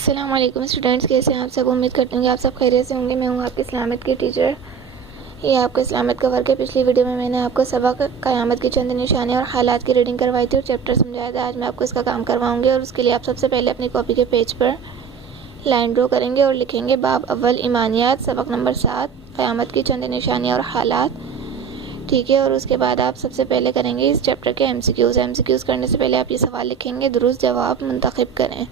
السلام علیکم اسٹوڈینٹس، کیسے ہیں آپ سب؟ امید کرتی ہوں کہ آپ سب خیریت سے ہوں گے۔ میں ہوں آپ کی اسلامت کی ٹیچر۔ یہ آپ کا اسلامت کا ورک ہے۔ پچھلی ویڈیو میں نے آپ کو سبق قیامت کی چند نشانیاں اور حالات کی ریڈنگ کروائی تھی اور چیپٹر سمجھایا تھا۔ آج میں آپ کو اس کا کام کرواؤں گی اور اس کے لیے آپ سب سے پہلے اپنی کاپی کے پیج پر لائن ڈرا کریں گے اور لکھیں گے باب اول ایمانیات، سبق نمبر 7، قیامت کی چند نشانیاں اور حالات، ٹھیک ہے۔ اور اس کے بعد آپ سب سے پہلے کریں گے اس چیپٹر کے ایم سی کیوز کرنے سے پہلے آپ یہ سوال لکھیں گے، درست جواب منتخب کریں۔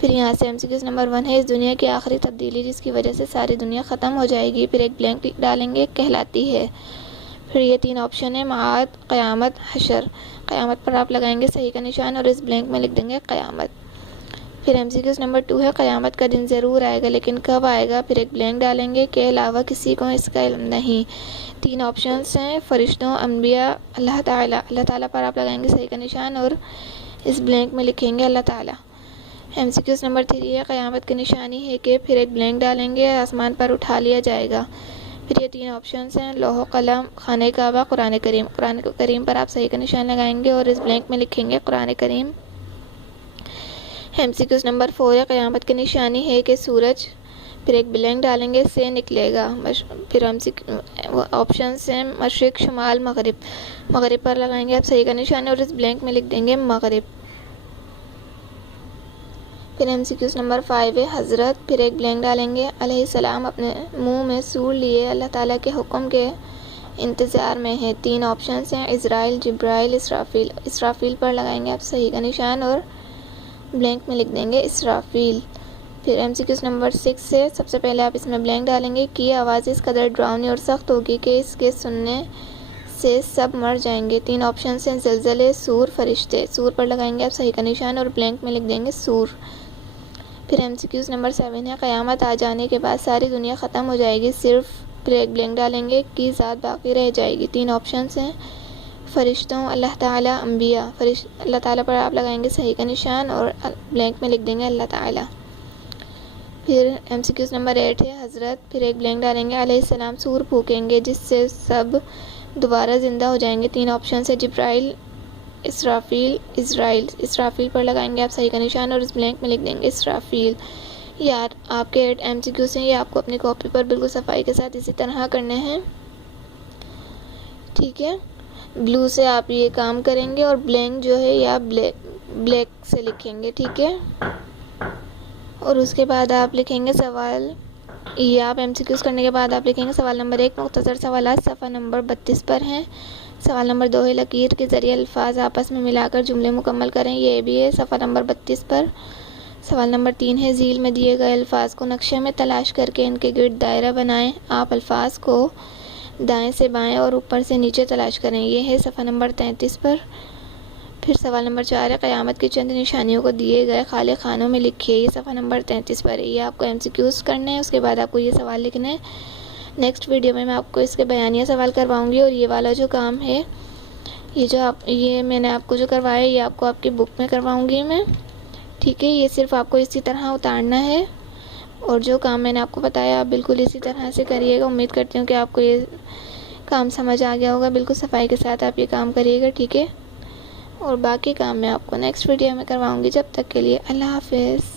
پھر یہاں سے ایم سی کیوز نمبر 1 ہے، اس دنیا کی آخری تبدیلی جس کی وجہ سے ساری دنیا ختم ہو جائے گی، پھر ایک بلینک ڈالیں گے، کہلاتی ہے۔ پھر یہ 3 آپشن ہیں، معاد، قیامت، حشر۔ قیامت پر آپ لگائیں گے صحیح کا نشان اور اس بلینک میں لکھ دیں گے قیامت۔ پھر ایم سی کیوز نمبر 2 ہے، قیامت کا دن ضرور آئے گا لیکن کب آئے گا، پھر ایک بلینک ڈالیں گے، کے علاوہ کسی کو اس کا علم نہیں۔ 3 آپشنز ہیں، فرشتوں، انبیاء، اللہ تعالیٰ۔ اللہ تعالیٰ پر آپ لگائیں گے صحیح کا نشان اور اس بلینک میں لکھیں گے اللہ تعالیٰ۔ ایم سی کیوز نمبر 3 ہے، قیامت کی نشانی ہے کہ، پھر ایک بلینک ڈالیں گے، آسمان پر اٹھا لیا جائے گا۔ پھر یہ 3 آپشنز ہیں، لوح و قلم، خانہ کعبہ، قرآن کریم۔ قرآن کریم پر آپ صحیح کا نشان لگائیں گے اور اس بلینک میں لکھیں گے قرآن کریم۔ ایم سی کیوز نمبر 4 ہے، قیامت کی نشانی ہے کہ سورج، پھر ایک بلینک ڈالیں گے، سے نکلے گا۔ پھر آپشنز ہیں مشرق، شمال، مغرب۔ مغرب پر لگائیں گے آپ صحیح کا نشان اور اس بلینک میں لکھ دیں گے مغرب۔ پھر ایم سی کیوز نمبر 5 ہے، حضرت، پھر ایک بلینک ڈالیں گے، علیہ السلام اپنے منہ میں سور لیے اللہ تعالیٰ کے حکم کے انتظار میں ہے۔ 3 آپشنز ہیں، اسرائیل، جبرائیل، اسرافیل۔ اسرافیل پر لگائیں گے آپ صحیح کا نشان اور بلینک میں لکھ دیں گے اسرافیل۔ پھر ایم سی کیوز نمبر 6 ہے، سب سے پہلے آپ اس میں بلینک ڈالیں گے، کی آواز اس قدر ڈراؤنی اور سخت ہوگی کہ اس کے سننے سے سب مر جائیں گے۔ 3 آپشنز ہیں، زلزلے، سور، فرشتے۔ سور پر لگائیں گے آپ صحیح کا نشان اور بلینک میں لکھ دیں گے سور۔ پھر ایم سی کیوز نمبر 7 ہے، قیامت آ جانے کے بعد ساری دنیا ختم ہو جائے گی، صرف، پھر ایک بلینک ڈالیں گے، کی ذات باقی رہ جائے گی۔ 3 آپشنز ہیں، فرشتوں، اللہ تعالیٰ، انبیاء۔ اللہ تعالیٰ پر آپ لگائیں گے صحیح کا نشان اور بلینک میں لکھ دیں گے اللہ تعالیٰ۔ پھر ایم سی کیوز نمبر 8 ہے، حضرت، پھر ایک بلینک ڈالیں گے، علیہ السلام سور پھونکیں گے جس سے سب دوبارہ زندہ ہو جائیں گے۔ 3 آپشنز ہیں، جبرائیل، اسرافیل، اسرائیل۔ اسرافیل پر لگائیں گے آپ صحیح کا نشان اور اس بلینک میں لکھ دیں گے اسرافیل۔ یار آپ کے 8 ایم سی کیوز ہیں، یہ آپ کو اپنی کاپی پر بالکل صفائی کے ساتھ اسی طرح کرنے ہیں، ٹھیک ہے۔ بلو سے آپ یہ کام کریں گے اور بلینک جو ہے یہ آپ بلیک سے لکھیں گے، ٹھیک ہے۔ اور اس کے بعد آپ لکھیں گے سوال، یہ آپ ایم سی کیوز کرنے کے بعد آپ لکھیں گے سوال نمبر 1، مختصر سوالات، صفحہ نمبر 32 پر ہیں۔ سوال نمبر 2 ہے، لکیر کے ذریعے الفاظ آپس میں ملا کر جملے مکمل کریں، یہ بھی ہے صفحہ نمبر 32 پر۔ سوال نمبر 3 ہے، ذیل میں دیے گئے الفاظ کو نقشے میں تلاش کر کے ان کے گرد دائرہ بنائیں، آپ الفاظ کو دائیں سے بائیں اور اوپر سے نیچے تلاش کریں، یہ ہے صفحہ نمبر 33 پر۔ پھر سوال نمبر 4 ہے، قیامت کی چند نشانیوں کو دیے گئے خالی خانوں میں لکھیے، یہ صفحہ نمبر 33 پر ہے۔ یہ آپ کو ایم سی کیوز کرنے ہیں، اس کے بعد آپ کو یہ سوال لکھنے ہیں۔ نیکسٹ ویڈیو میں آپ کو اس کے بیانیہ سوال کرواؤں گی اور یہ والا جو کام ہے، یہ میں نے آپ کو جو کروایا ہے، یہ آپ کو آپ کی بک میں کرواؤں گی میں، ٹھیک ہے۔ یہ صرف آپ کو اسی طرح اتارنا ہے اور جو کام میں نے آپ کو بتایا آپ بالکل اسی طرح سے کریے گا۔ امید کرتی ہوں کہ آپ کو یہ کام سمجھ آ گیا ہوگا، بالکل صفائی کے ساتھ آپ یہ کام کریے گا، ٹھیک ہے۔ اور باقی کام میں آپ کو نیکسٹ ویڈیو میں کرواؤں گی، جب تک کے لیے اللہ حافظ۔